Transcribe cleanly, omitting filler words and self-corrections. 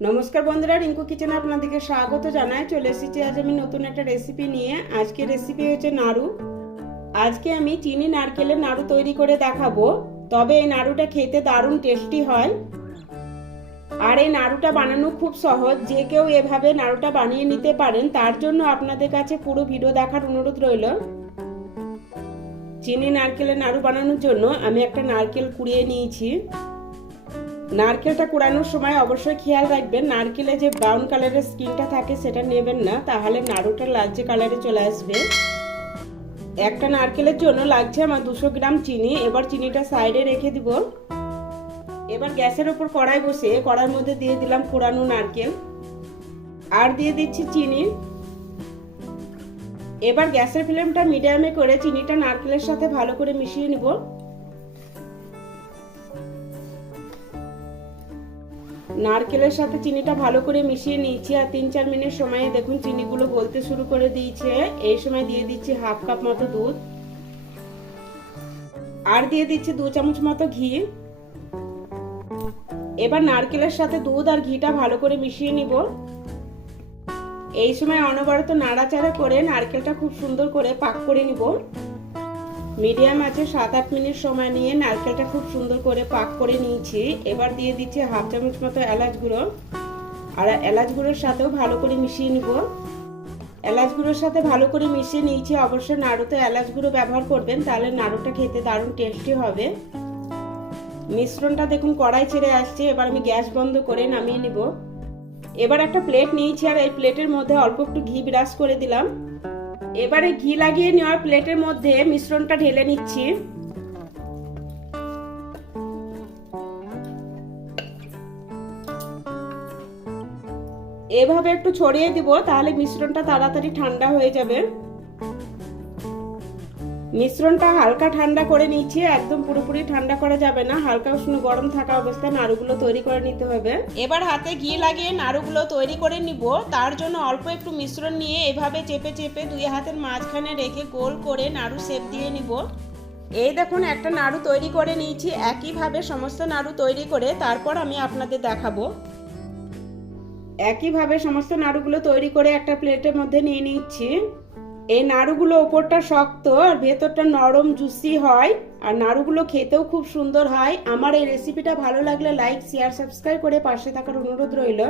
নমস্কার বন্ধুরা, রিঙ্কু কিচেনে আপনাদেরকে স্বাগত জানাই। চলে এসেছি আজ আমি নতুন একটা রেসিপি নিয়ে। আজকে রেসিপি হচ্ছে নাড়ু। আজকে আমি চিনি নারকেলের নাড়ু তৈরি করে দেখাবো। তবে এই নাড়ুটা খেতে দারুণ টেস্টি হয়। আর এই নাড়ুটা বানানো খুব সহজ, যে কেউ এভাবে নাড়ুটা বানিয়ে নিতে পারেন। তার জন্য আপনাদের কাছে পুরো ভিডিও দেখার অনুরোধ রইল। চিনি নারকেলের নাড়ু বানানোর জন্য আমি একটা নারকেল কুড়িয়ে নিয়েছি। নারকেলটা কুড়ানোর সময় অবশ্যই খেয়াল রাখবেন নারকেলে যে ব্রাউন কালারের স্কিনটা থাকে সেটা নেবেন না, তাহলে নাড়ুটা লালচে কালারে চলে আসবে। একটা নারকেলের জন্য লাগছে আমার 200 গ্রাম চিনি। এবার চিনিটা সাইডে রেখে দিব। এবার গ্যাসের ওপর কড়াই বসে কড়াইয়ের মধ্যে দিয়ে দিলাম কুড়ানো নারকেল আর দিয়ে দিচ্ছি চিনি। এবার গ্যাসের ফ্লেমটা মিডিয়ামে করে চিনিটা নারকেলের সাথে ভালো করে মিশিয়ে নিব। নারকেলের সাথে চিনিটা ভালো করে মিশিয়ে নিয়েছি আর 3-4 মিনিট সময়ে দেখুন চিনিগুলো গলতে শুরু করে দিয়েছে। এই সময় দিয়ে দিচ্ছি হাফ কাপ মতো দুধ আর দিয়ে দিচ্ছি 2 চামচ মতো ঘি। এবার নারকেলের সাথে দুধ আর ঘিটা ভালো করে মিশিয়ে নিব। এই সময় অনবরত নাড়াচাড়া করে নারকেলটা খুব সুন্দর করে পাক করে নিব। মিডিয়াম আছে 7-8 মিনিট সময় নিয়ে নারকেলটা খুব সুন্দর করে পাক করে নিয়েছি। এবার দিয়ে দিচ্ছি হাফ চামচ মতো এলাচ গুঁড়ো আর এলাচ গুঁড়োর সাথেও ভালো করে মিশিয়ে নিব। এলাচ গুঁড়োর সাথে ভালো করে মিশিয়ে নিয়েছি। অবশ্যই নাড়ুতে এলাচ গুঁড়ো ব্যবহার করবেন, তাহলে নাড়ুটা খেতে দারুণ টেস্টি হবে। মিশ্রণটা দেখুন কড়াই ছেড়ে আসছে। এবার আমি গ্যাস বন্ধ করে নামিয়ে নিব। এবার একটা প্লেট নিয়েছি আর এই প্লেটের মধ্যে অল্প একটু ঘি ব্রাশ করে দিলাম। এবারে ঘি লাগিয়ে নেওয়ার প্লেটের মধ্যে মিশ্রণটা ঢেলে নিচ্ছি। এভাবে একটু ছড়িয়ে দিব, তাহলে মিশ্রণটা তাড়াতাড়ি ঠান্ডা হয়ে যাবে। মিশ্রণটা হালকা ঠান্ডা করে নিচ্ছি, একদম পুরোপুরি ঠান্ডা করা যাবে না, হালকা উষ্ণ গরম থাকা অবস্থায় নাড়ুগুলো তৈরি করে নিতে হবে। এবার হাতে ঘি লাগিয়ে নাড়ুগুলো তৈরি করে নিব। তার জন্য অল্প একটু মিশ্রণ নিয়ে এভাবে চেপে চেপে 2 হাতের মাঝখানে রেখে গোল করে নাড়ু শেপ দিয়ে নিব। এই দেখুন একটা নাড়ু তৈরি করে নিয়েছি। একইভাবে সমস্ত নাড়ু তৈরি করে তারপর আমি আপনাদের দেখাবো। একইভাবে সমস্ত নাড়ুগুলো তৈরি করে একটা প্লেটের মধ্যে নিয়ে নিচ্ছি। এই নাড়ুগুলো ওপরটা শক্ত আর ভেতরটা নরম জুসি হয় আর নাড়ুগুলো খেতেও খুব সুন্দর হয়। আমার এই রেসিপিটা ভালো লাগলে লাইক, শেয়ার, সাবস্ক্রাইব করে পাশে থাকার অনুরোধ রইল।